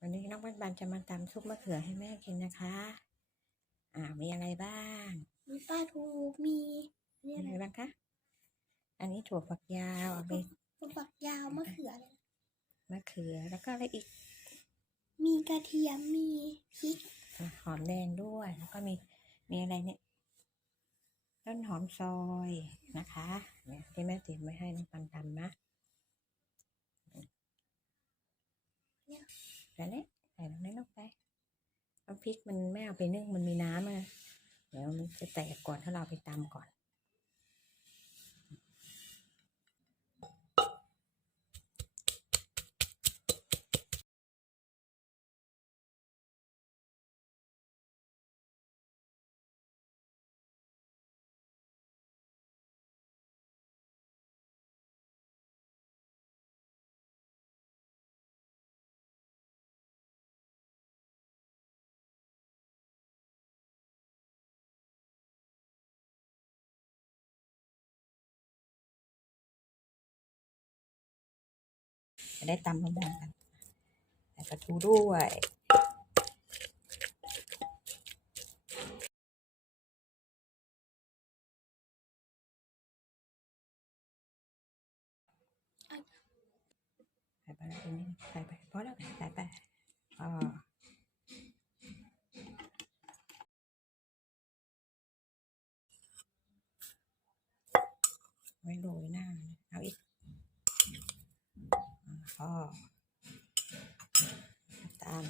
วันนี้น้องบ้านบานจะมาตำซุปมะเขือให้แม่กินนะคะ อ่า มีอะไรบ้าง มีปลาทูมีนี่มีอะอะไรไรบ้างคะ อันนี้ถั่วฝักยาวเอาไปฝักยาวมะเขือเลยมะเขือแล้วก็อะไรอีก มีกระเทียมมีพริกอะหอมแดงด้วย แล้วก็มีมีอะไรเนี่ยต้นหอมซอยนะคะเนี่ยที่แม่เตรียมไว้ให้น้องปันตำนะเนี่ย แล้วเนี่ยใส่ลงในลงไปน้ำพริกมันไม่เอาไปนึ่งมันมีน้ำอะเดี๋ยวมันจะแตกก่อนถ้าเราเอาไปตำก่อน จะได้ตำพร้อมกันใส่ปลาทูด้วยใส่ไปแล้วนี่ใส่ไปพอแล้วใส่ไปอ๋อไว้โรยหน้านะเอาอีก อ่าพอตาม